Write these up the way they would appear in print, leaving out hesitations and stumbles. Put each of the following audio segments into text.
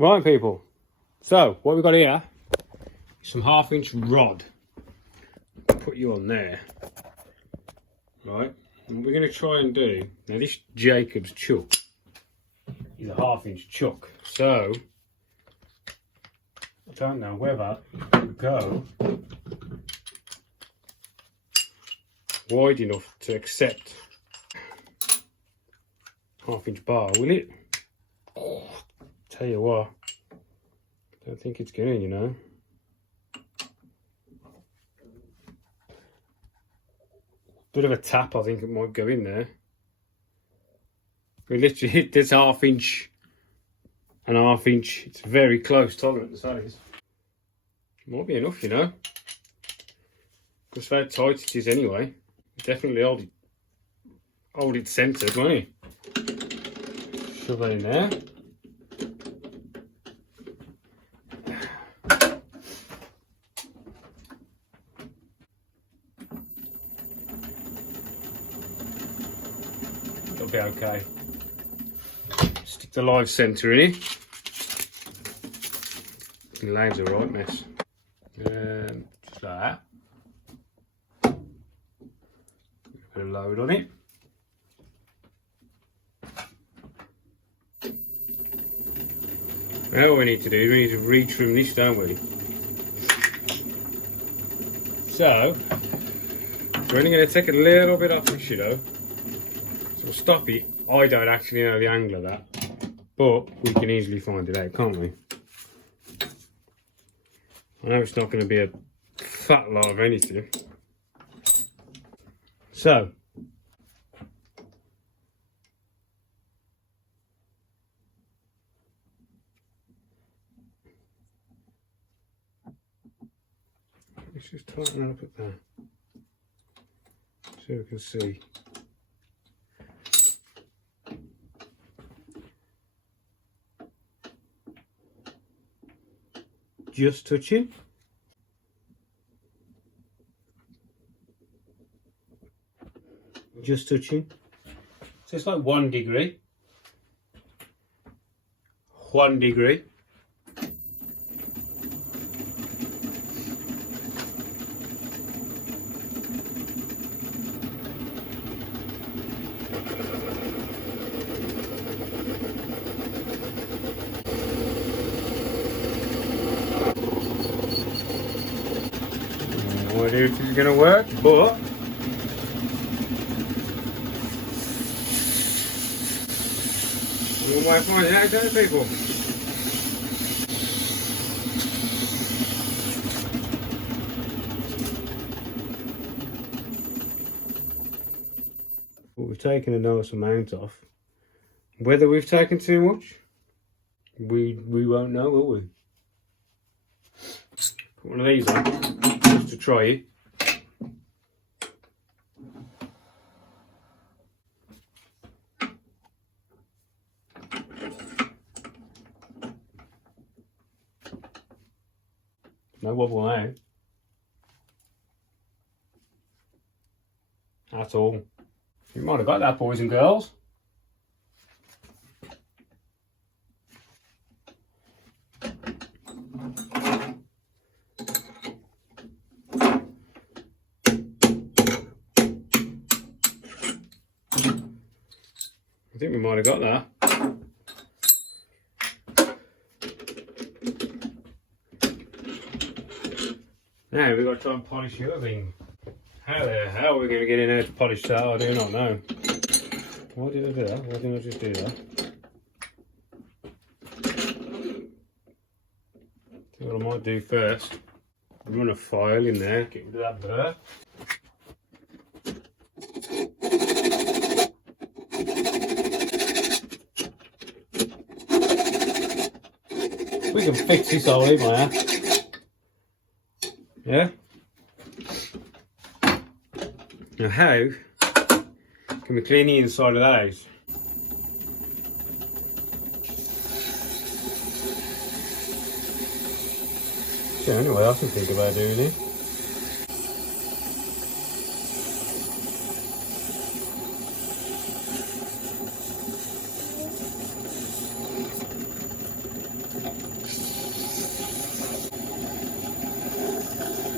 Right, people. So, what we've got here is some 1/2 inch rod. Put you on there. Right. And what we're going to try and do, now this Jacob's chuck is a 1/2 inch chuck. So, I don't know whether it would go wide enough to accept 1/2 inch bar, will it? Oh, tell you what, I don't think it's going, you know. Bit of a tap, I think it might go in there. We literally hit this 1/2 inch and 1/2 inch. It's very close tolerant, the size. Might be enough, you know. Because how tight it is anyway. Definitely hold it centred, won't it? Shove that in there. It'll be okay. Stick the live centre in it. The lane's a right mess. Just like that. Put a load on it. Now what we need to do is we need to retrim this, don't we? So, we're only going to take a little bit off this, you know. So we'll stop it. I don't actually know the angle of that, but we can easily find it out, can't we? I know it's not going to be a fat lot of anything. So, let's just tighten that up at there so we can see. Just touching. Just touching. So it's like 1 degree. 1 degree. No idea if it's going to work, but we might find it out, don't people? But we've taken a nice amount off. Whether we've taken too much, we won't know, will we? Put one of these on, just to try it. No wobble now. At all. You might have got that, boys and girls. I think we might have got that. Now we've got to try and polish the other thing. How the hell are we going to get in there to polish that? I do not know. Why did I do that? Why didn't I just do that? See what I might do first. Run a file in there, get rid of that burr. We can fix this all in, my ass. Yeah? Now how can we clean the inside of that out? Yeah, anyway, I can think about doing it.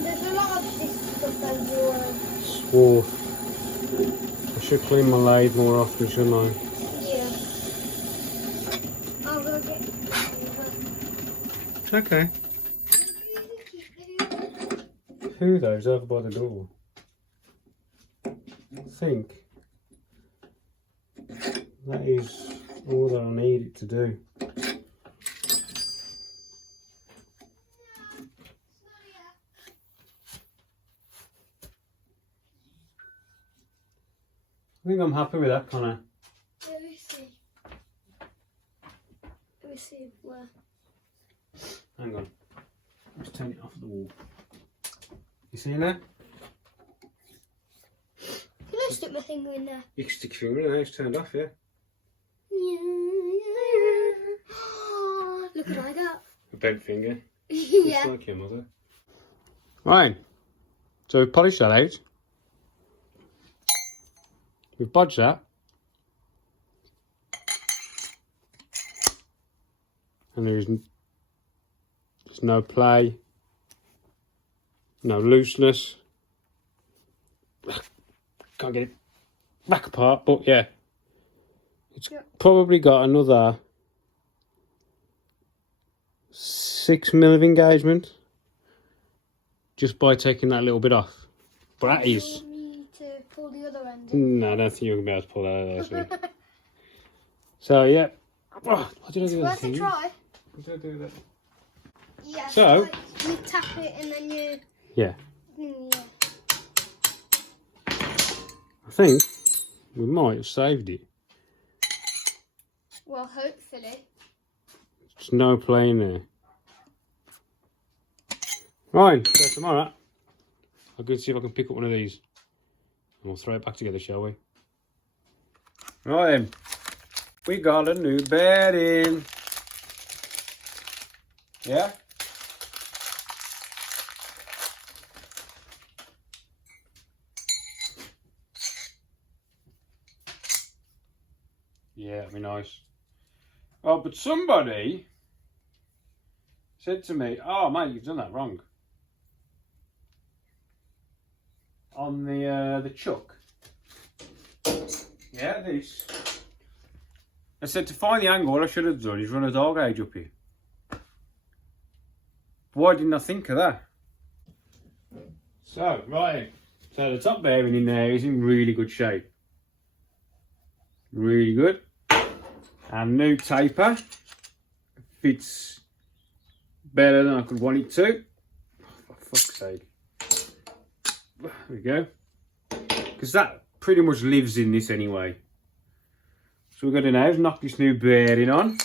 There's a lot of this stuff everywhere. Swarf. I should clean my lathe more often, shouldn't I? Yeah. I'll go get It's okay. Who those over by the door? I think that is all that I need it to do. I think I'm happy with that, Connor. Let me see. Let me see where. Hang on. Let's turn it off the wall. You see that? Can I stick my finger in there? You can stick your finger in there, it's turned off, yeah. Look what I got. A bent finger. Yeah. Just like your mother. Right. So we've polished that out. We've bodged that. And there's no play. No looseness. Can't get it back apart, but yeah. It's probably got another 6 mil of engagement just by taking that little bit off. But that Do you is... want me to pull the other end in? No, I don't think you're going to be able to pull that out of there. So, so yeah. Oh, what did I do with Worth that a thing? try. What did I do with that? Yeah. So- like you tap it and then you. Yeah. Yeah. I think we might have saved it. Well, hopefully. There's no play in there. Right, so tomorrow I'll go see if I can pick up one of these. And we'll throw it back together, shall we? Right then. We got a new bed in. Yeah? Yeah, that'd be nice. Oh, but somebody said to me, "Oh, mate, you've done that wrong." On the chuck. Yeah, this. I said to find the angle, what I should have done is run a dog gauge up here. Why didn't I think of that? So, right. So the top bearing in there is in really good shape. Really good. And new taper fits better than I could want it to. Oh, for fuck's sake. There we go. Because that pretty much lives in this anyway. So we're going to now knock this new bearing on.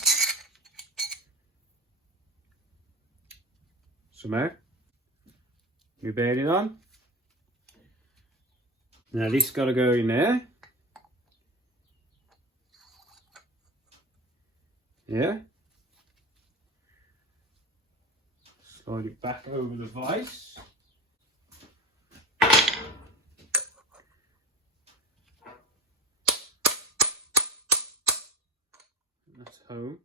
Somehow. New bearing on. Now this got to go in there. Yeah. Slide it back over the vise. That's home.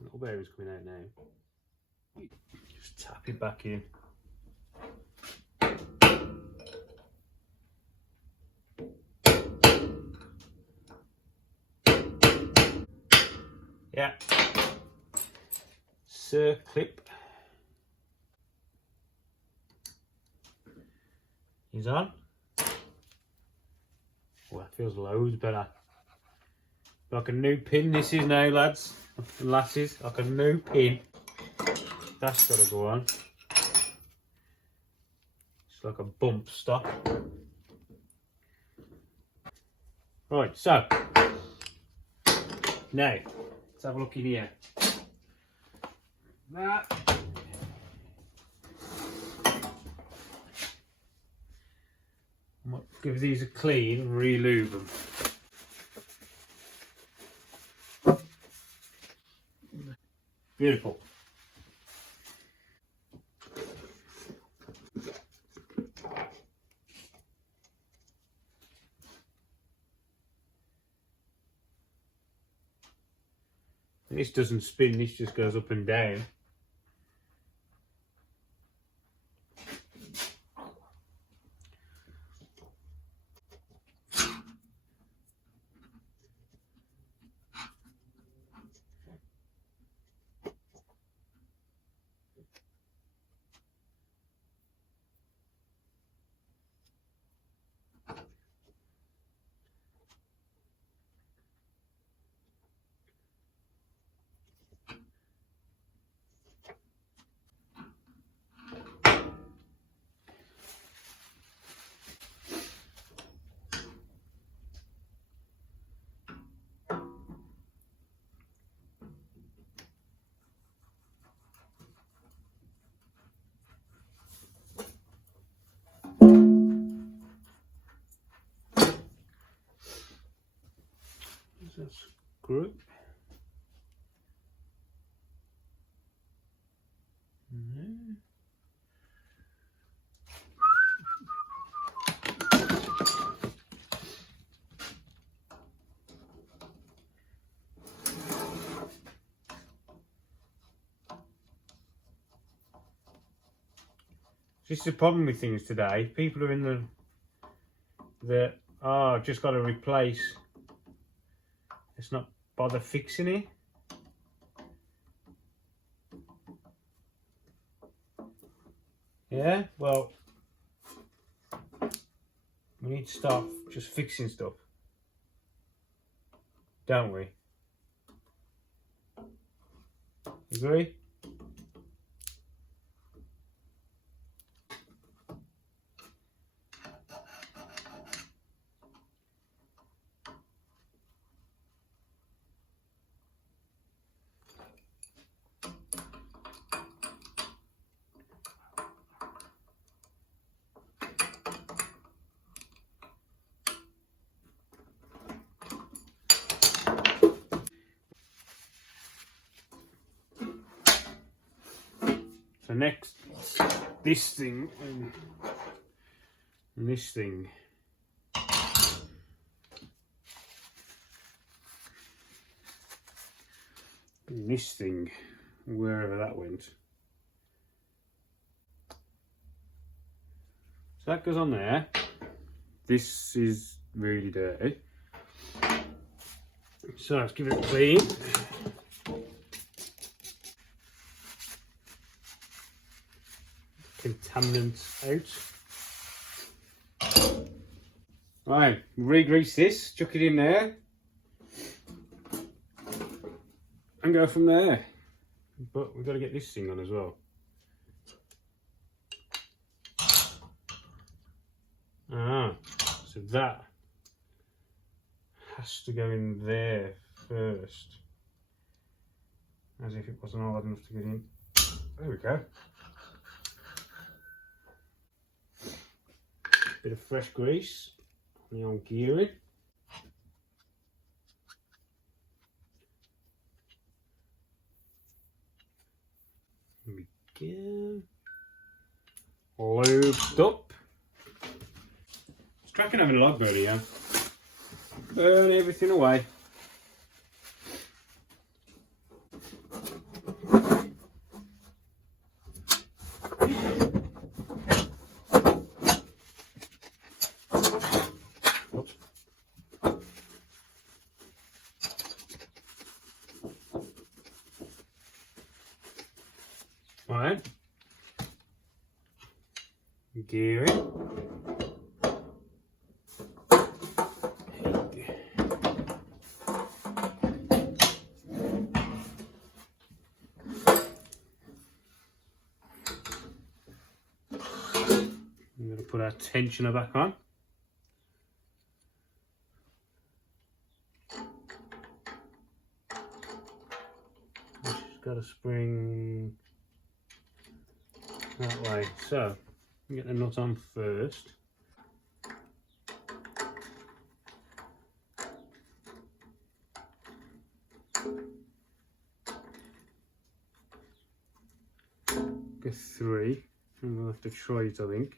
Little bearing's coming out now. Just tap it back in. Yeah. Clip is on. Oh, that feels loads better. Like a new pin this is now, lads and lasses. Like a new pin. That's got to go on. It's like a bump stop. Right, so now let's have a look in here. That. Might give these a clean and re-lube them. Beautiful. This doesn't spin, this just goes up and down. That's good. This is the problem with things today. People are in I've just got to replace. Let's not bother fixing it. Yeah, well, we need to start just fixing stuff, don't we? Agree? So next, this thing and this thing. And this thing, wherever that went. So that goes on there. This is really dirty. So let's give it a clean. Contaminants out. Right, re-grease this, chuck it in there, and go from there. But we've got to get this thing on as well. So that has to go in there first, as if it wasn't hard enough to get in. There we go. Bit of fresh grease on the old gearing. There we go. Lubed up. It's cracking having a log burner, yeah. Burn everything away. Right. Gearing. I'm going to put our tensioner back on. It's got a spring that way. So, get the nut on first. Go 3. And we'll have to try it, I think.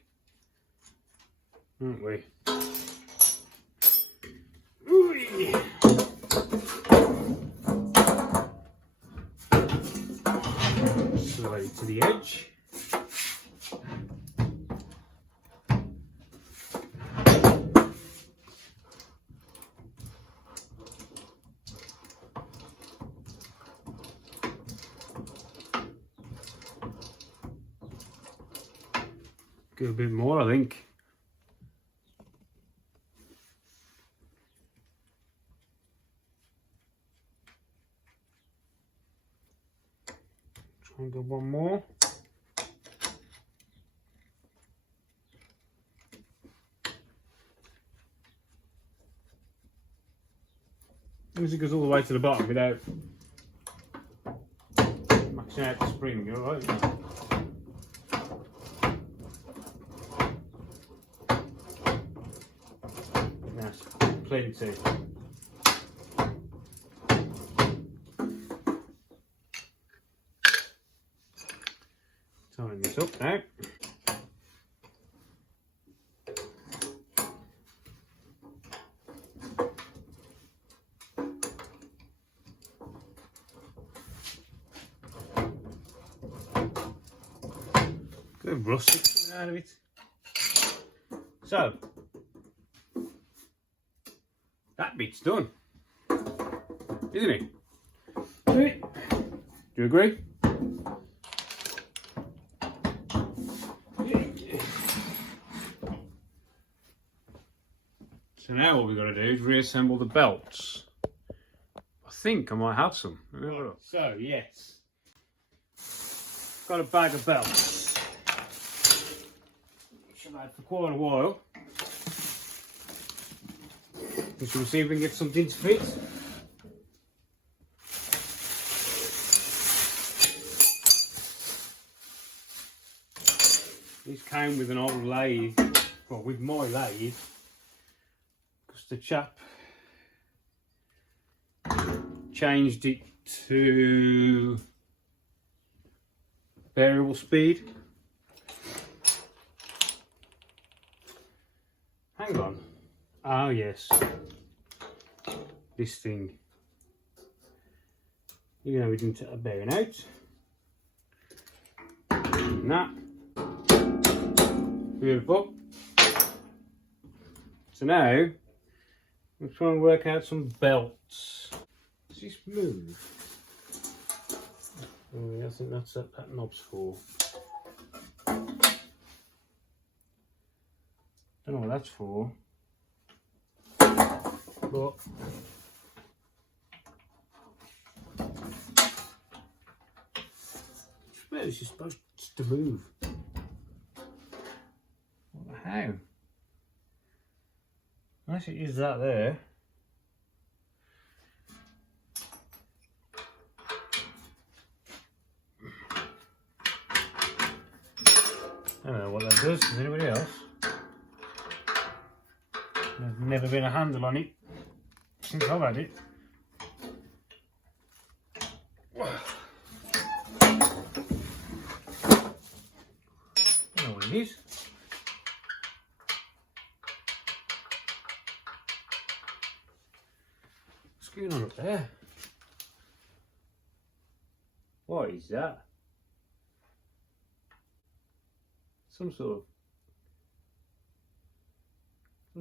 Aren't we? Ooh. slide to the edge. Go a bit more, I think. Try and go one more. As it goes all the way to the bottom without maxing out the spring, you're right. That's plenty. Tying this up now. Good rustic coming out of it. So that bit's done, isn't it? Do you agree? So now what we've got to do is reassemble the belts. I think I might have some. Let me have a look. So yes, got a bag of belts, which I've had for quite a while. We shall see if we can get something to fit. This came with an old lathe, well, with my lathe, because the chap changed it to variable speed. Hang on. Oh yes, this thing. You're going to be doing a bearing out. And that. Beautiful. So now we're trying to work out some belts. Does this move? Oh, I think that's what that knob's for. Don't know what that's for. But it's just supposed to move. How? Unless it is that there. I don't know what that does. Does anybody else? There's never been a handle on it since I've had it. I don't know what it is. What's going on up there? What is that? Some sort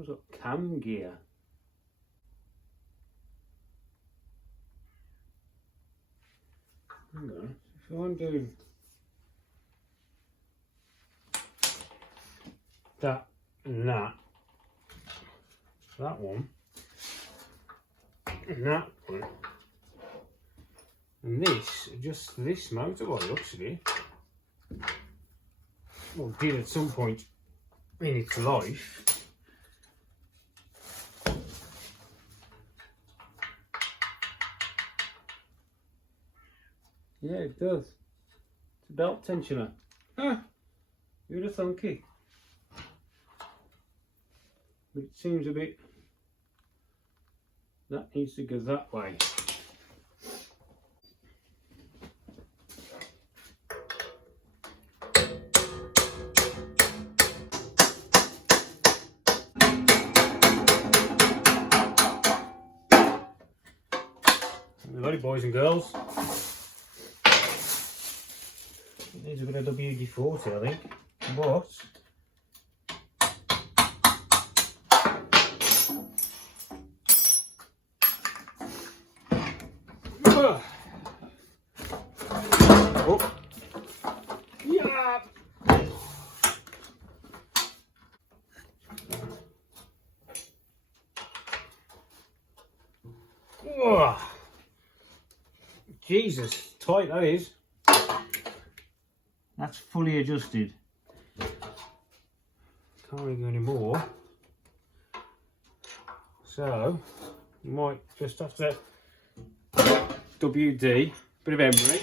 of cam gear. Hang on, if I undo that and that one, and that one, and this, just this motorbike actually, well, did at some point in its life. Yeah, it does. It's a belt tensioner. Huh. You'd have thunk it. But it seems a bit... That needs to go that way. Everybody, boys and girls. Needs a bit of WD-40, I think, but oh, yeah. Oh, Jesus, tight that is. That's fully adjusted. Can't really go any more. So, you might just have to WD, bit of emery.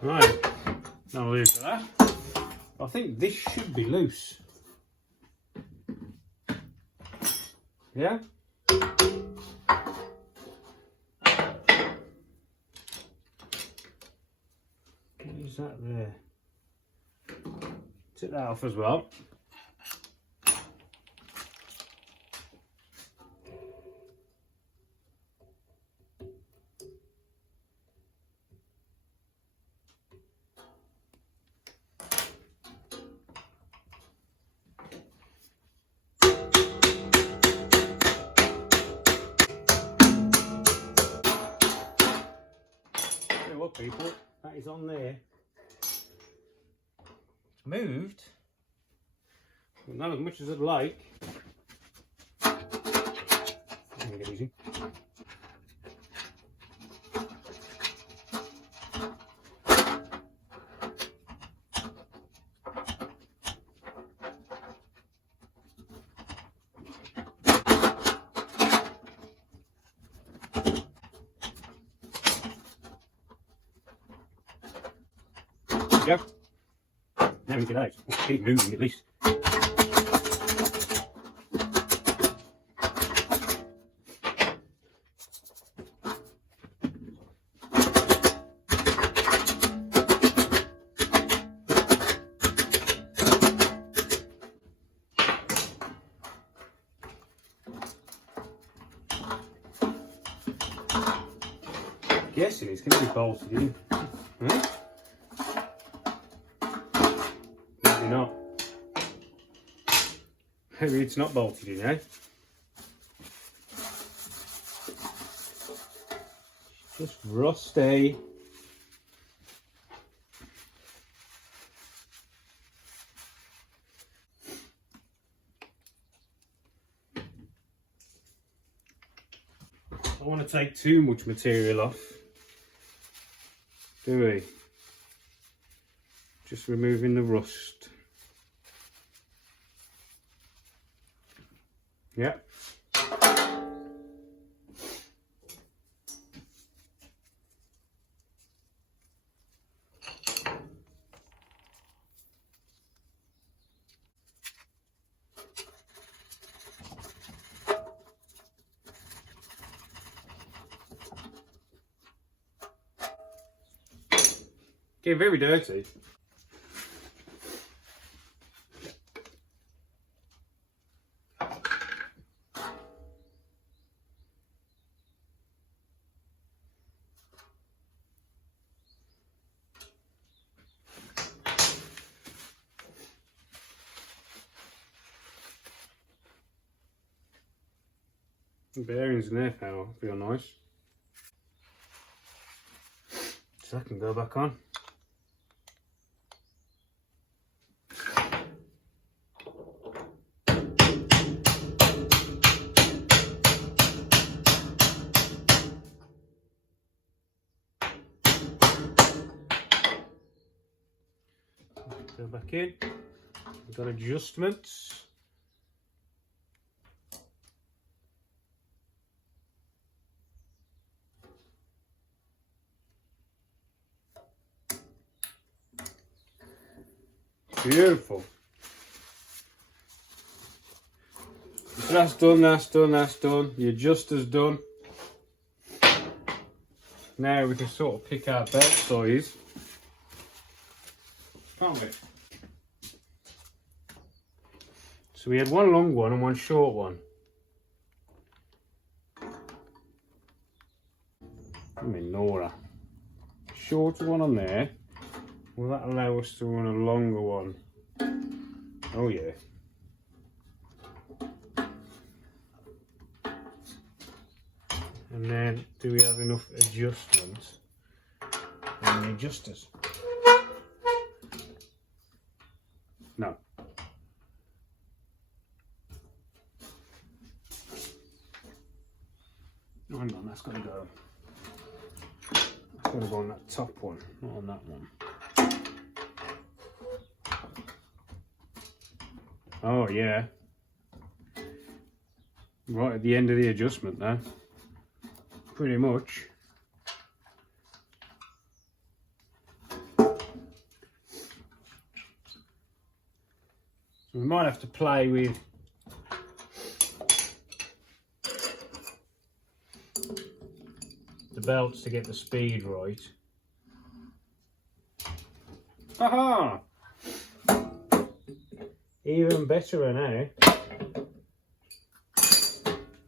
Right, now leave for that. I think this should be loose. Yeah? What is that there? Take that off as well. Tell you what, people, that is on there. It's moved, but not as much as I'd like. Make it easy. Go. Now we get out. Keep moving at least. Guessing it's going to be bolted in. Huh? Maybe not. Maybe it's not bolted in, eh? Just rusty. I don't want to take too much material off, do we? Just removing the rust. Yep. Getting very dirty. The bearings in there feel nice. So that can go back on. Go back in. We've got adjustments. Beautiful. So that's done, that's done, that's done. The adjuster's done. Now we can sort of pick our belt size, can't we? So we had one long one and one short one. I mean, Nora. Shorter one on there. Will that allow us to run a longer one? Oh yeah. And then, do we have enough adjustments on the adjusters? No. Oh, hang on, that's got to go. That's got to go on that top one, not on that one. Oh yeah. Right at the end of the adjustment there. Pretty much. So we might have to play with the belts to get the speed right. Haha! Even better now.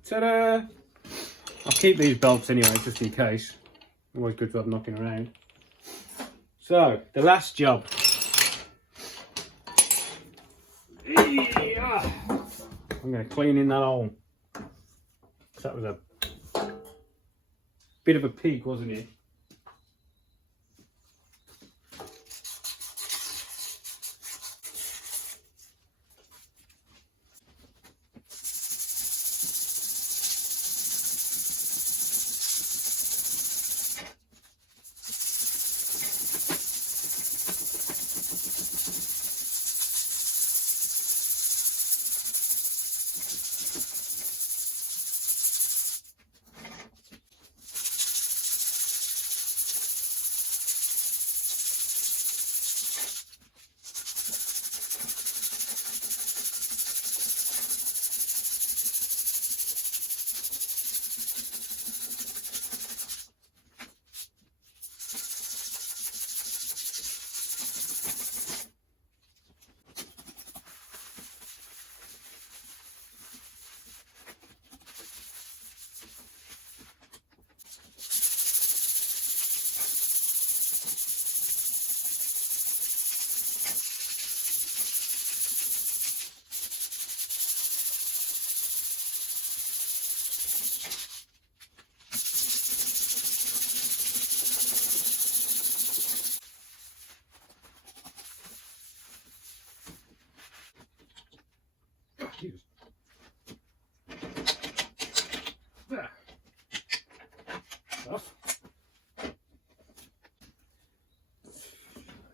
Ta-da! I'll keep these belts anyway, just in case. Always good to have knocking around. So, the last job. I'm going to clean in that hole. That was a bit of a peak, wasn't it?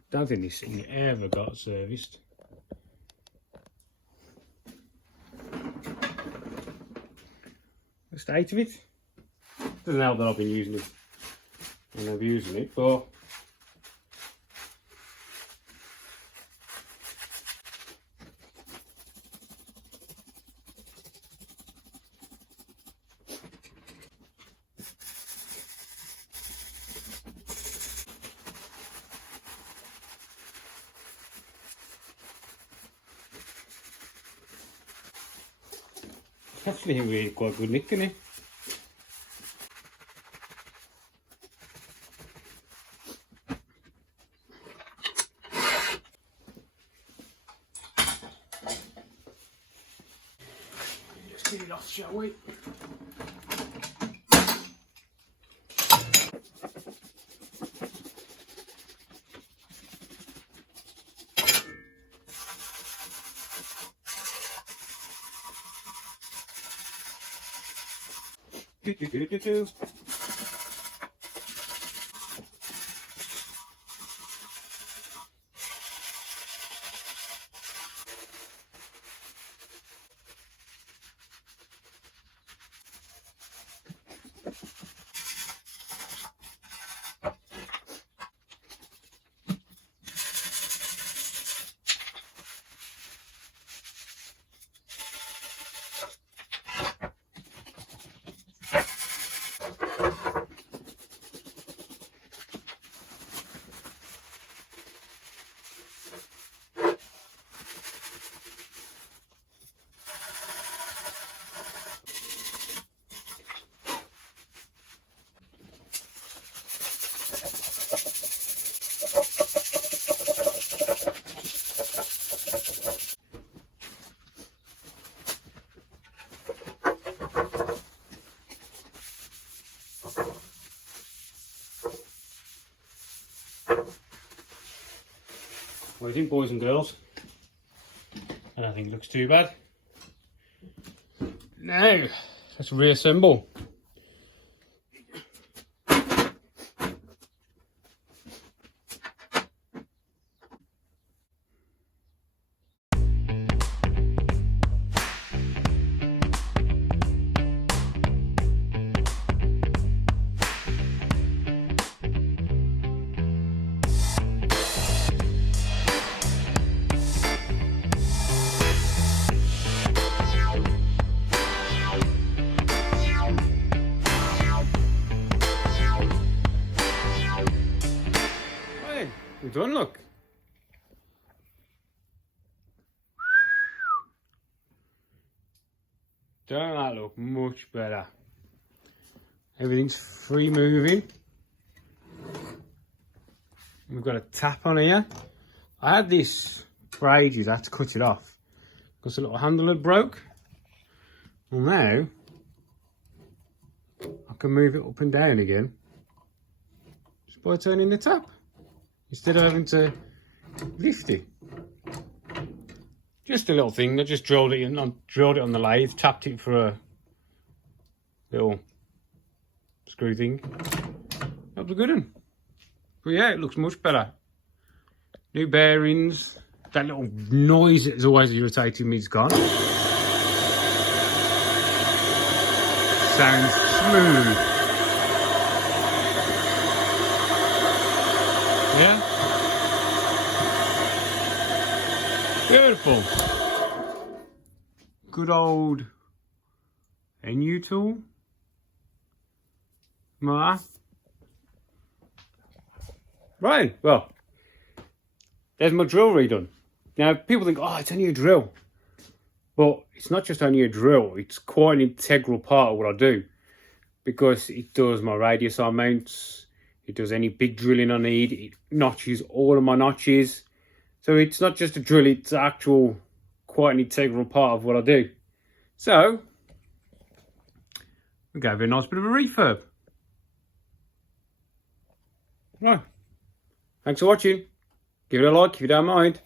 Don't think this thing ever got serviced. The state of it doesn't help that I've been using it and I'm using it, but Actually, really quite good nick, isn't it? Just get it off, shall we? Do. What do you think, boys and girls? I don't think it looks too bad. Now, let's reassemble. We're done, look. Don't that look much better? Everything's free moving. We've got a tap on here. I had this for ages, I had to cut it off because the little handle had broke. Well, now I can move it up and down again just by turning the tap, instead of having to lift it. Just a little thing. I just drilled it in, drilled it on the lathe, tapped it for a little screw thing. That was a good one. But yeah, it looks much better. New bearings. That little noise that has always irritated me is gone. Sounds smooth. Yeah? Beautiful. Good old NU tool. Right, well, there's my drill redone. Now, people think, oh, it's only a drill. But it's not just only a drill, it's quite an integral part of what I do. Because it does my radius arm mounts, it does any big drilling I need, it notches all of my notches. So it's not just a drill, it's actual, quite an integral part of what I do. So, we gave it a nice bit of a refurb. Right. Thanks for watching. Give it a like if you don't mind.